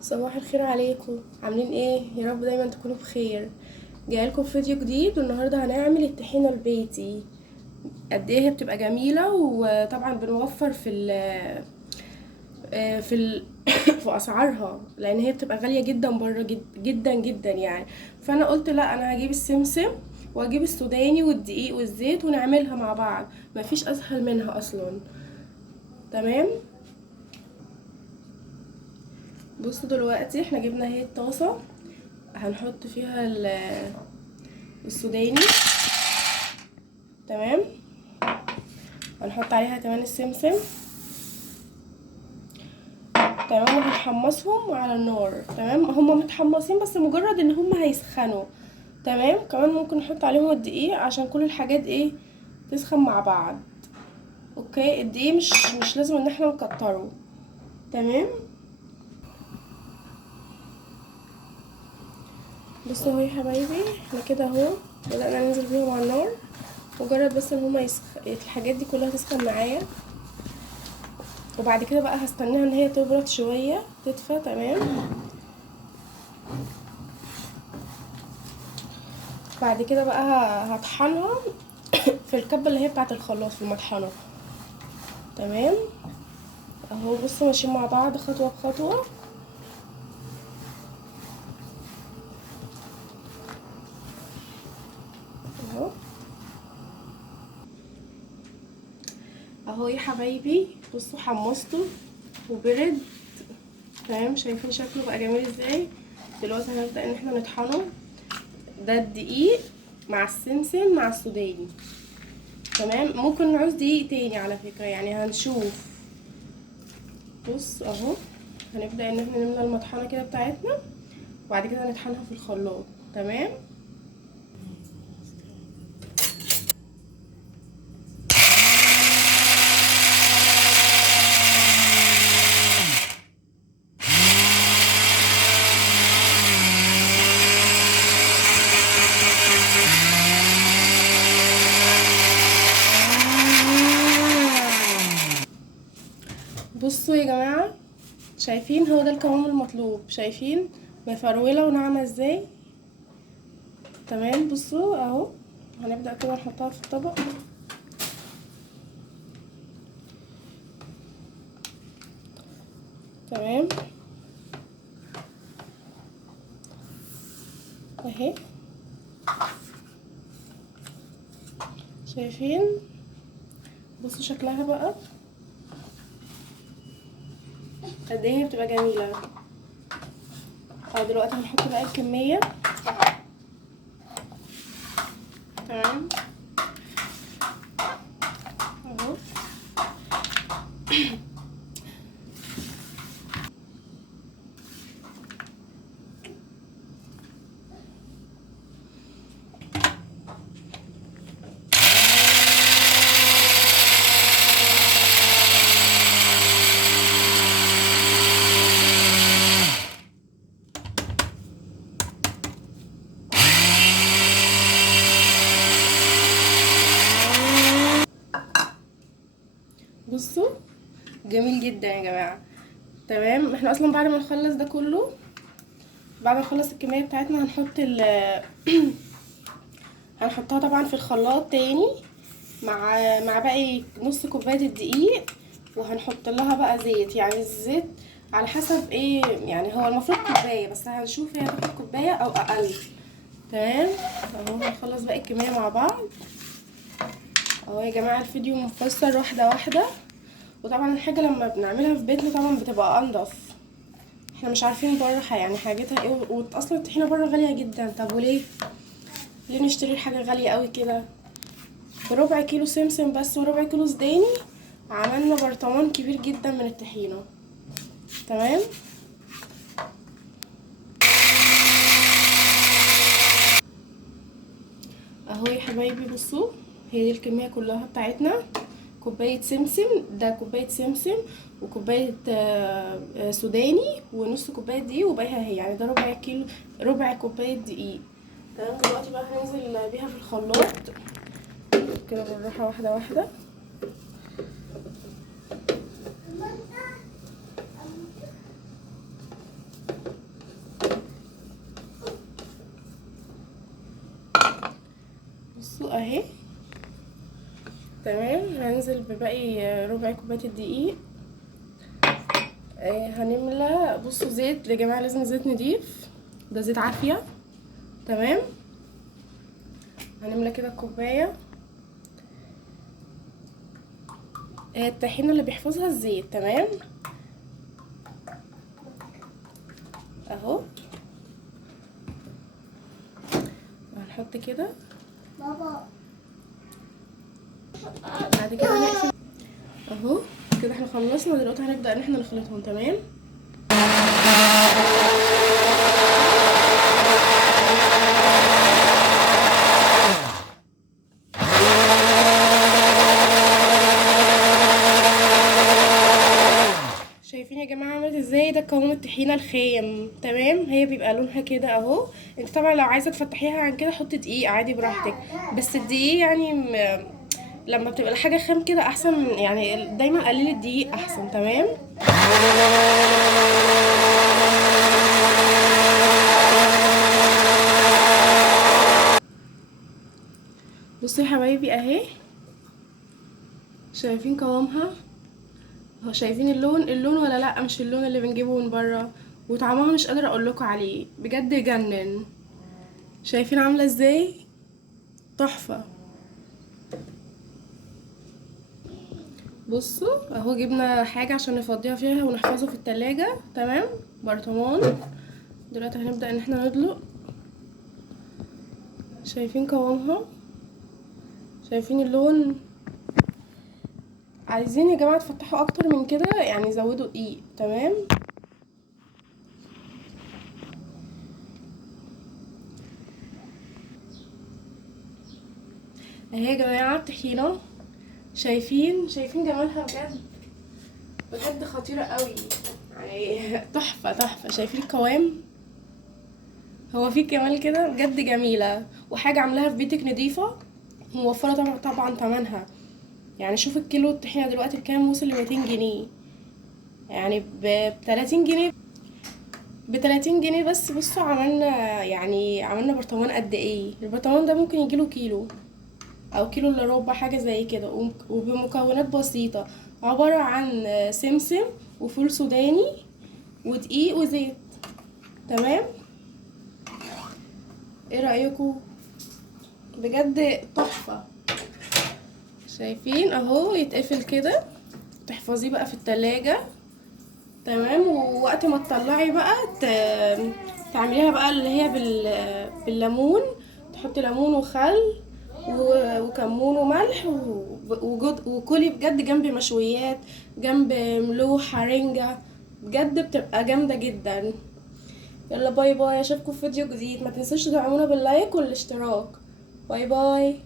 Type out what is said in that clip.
صباح الخير عليكم، عاملين ايه؟ يا رب دايما تكونوا بخير. جايلكم فيديو جديد، والنهارده هنعمل الطحينه البيتي. قد ايه هي بتبقى جميله، وطبعا بنوفر في في اسعارها، لان هي بتبقى غاليه جدا بره، جدا جدا يعني. فانا قلت لا، انا هجيب السمسم واجيب السوداني والدقيق والزيت ونعملها مع بعض. مفيش اسهل منها اصلا. تمام. بصوا دلوقتي احنا جبنا اهي الطاسه، هنحط فيها السوداني. تمام. هنحط عليها كمان السمسم. تمام، وهنحمصهم على النار. تمام، هما متحمصين بس مجرد ان هما هيسخنوا. تمام. كمان ممكن نحط عليهم الدقيق عشان كل الحاجات ايه تسخن مع بعض. اوكي، الدقيق مش لازم ان احنا نكتره. تمام. بصوا اهو يا حبايبي، احنا كده اهو بدأنا ننزل بيهم على النار. مجرد بس ان هما الحاجات دي كلها تسخن معايا، وبعد كده بقى هستناها ان هي تبرد شويه تدفى. تمام. بعد كده بقى هطحنها في الكبه اللي هي بتاعه الخلاط في المطحنه. تمام. اهو بصوا ماشيين مع بعض خطوه بخطوه. اهو اهو يا حبايبي، بصوا حمصته وبرد. تمام، شايفين شكله بقى جميل ازاي؟ دلوقتي هنبدا ان احنا نطحنه. ده الدقيق مع السمسم مع السوداني. تمام، ممكن نعوز دقيق تاني على فكره، يعني هنشوف. بص اهو، هنبدا ان احنا نملى المطحنه كده بتاعتنا، وبعد كده نطحنها في الخلاط. تمام. بصوا يا جماعه، شايفين هو ده القوام المطلوب؟ شايفين مفروله وناعمه ازاي؟ تمام. بصوا اهو، هنبدا كده نحطها في الطبق. تمام اهي، شايفين؟ بصوا شكلها بقى قد ايه هي بتبقى جميله. دلوقتي هنحط بقى الكميه. تمام اهو. بصوا جميل جدا يا جماعه. تمام، احنا اصلا بعد ما نخلص ده كله، بعد ما نخلص الكميه بتاعتنا هنحط هنحطها طبعا في الخلاط تاني مع باقي نص كوبايه الدقيق. وهنحط لها بقى زيت، يعني الزيت على حسب ايه، يعني هو المفروض كوبايه، بس هنشوف هي هتاخد كوبايه او اقل. تمام. اهو هنخلص باقي الكميه مع بعض. اهو يا جماعه الفيديو مفسر واحده واحده. وطبعا الحاجه لما بنعملها في بيتنا طبعا بتبقى انضف. احنا مش عارفين بره يعني حاجتها ايه، واصلا الطحينه بره غاليه جدا. طب وليه؟ ليه نشتري حاجه غاليه قوي كده؟ بربع كيلو سمسم بس وربع كيلو سوداني عملنا برطمان كبير جدا من الطحينه. تمام. اهو يا حبايبي بصوا، هي دي الكميه كلها بتاعتنا. كوبايه سمسم، ده كوبايه سمسم، وكوبايه سوداني، ونص كوبايه دقيق، وباقيها هي يعني ده ربع كيلو، ربع كوبايه دقيق. تمام. دلوقتي بقى هننزل بيها في الخلاط كده بالراحه، واحده واحده. برضو اهي. تمام، هنزل بباقي ربع كوبايه الدقيق. هنملى، بصوا زيت يا جماعه، لازم زيت نضيف، ده زيت عافيه. تمام، هنملى كده الكوبايه. الطحينه اللي بيحفظها الزيت. تمام اهو، هنحط كده بابا. بعد كده نقفل اهو كده. احنا خلصنا دلوقتي، هنبدأ ان احنا نخلطهم. تمام، شايفين يا جماعه عملت ازاي؟ ده قوام الطحينه الخام. تمام، هي بيبقى لونها كده اهو. انت طبعا لو عايزه تفتحيها عن كده حطي دقيق عادي براحتك، بس الدقيق يعني لما بتبقى الحاجه خام كده احسن، يعني دايما قللي الدقيق احسن. تمام، بصوا يا حبايبي اهي، شايفين قوامها؟ هو شايفين اللون ولا لا؟ مش اللون اللي بنجيبه من بره. وطعمها مش قادره اقول لكم عليه، بجد يجنن. شايفين عامله ازاي؟ تحفه. بصوا اهو، جبنا حاجه عشان نفضيها فيها ونحفظه في التلاجة. تمام، برطمان. دلوقتي هنبدا ان احنا ندلق. شايفين قوامها؟ شايفين اللون؟ عايزين يا جماعه تفتحوا اكتر من كده يعني زودوا دقيق. تمام، اهي يا جماعه الطحينه. شايفين جمالها؟ بجد خطيره قوي يعني. تحفه تحفه. شايفين القوام؟ هو في كمال كده، بجد جميله، وحاجه عاملاها في بيتك نضيفه، موفره طبعا تمنها. يعني شوف الكيلو الطحينه دلوقتي بكام؟ وصل ل 200 جنيه، يعني ب 30 جنيه. ب 30 جنيه بس. بصوا عملنا، يعني عملنا برطمان قد ايه. البرطمان ده ممكن يجيله كيلو او كيلو الا ربع، حاجه زي كده، وبمكونات بسيطه، عباره عن سمسم وفول سوداني ودقيق وزيت. تمام، ايه رايكم؟ بجد تحفه. شايفين اهو؟ يتقفل كده، تحفظيه بقى في التلاجة. تمام، ووقت ما تطلعي بقى تعمليها بقى اللي هي بالليمون. تحطي ليمون وخل وكمون وملح وكلي بجد جنب مشويات، جنب ملوحة رنجة، بجد بتبقى جامدة جدا. يلا باي باي، اشوفكم في فيديو جديد. ما تنسوش تدعمونا باللايك والاشتراك. باي باي.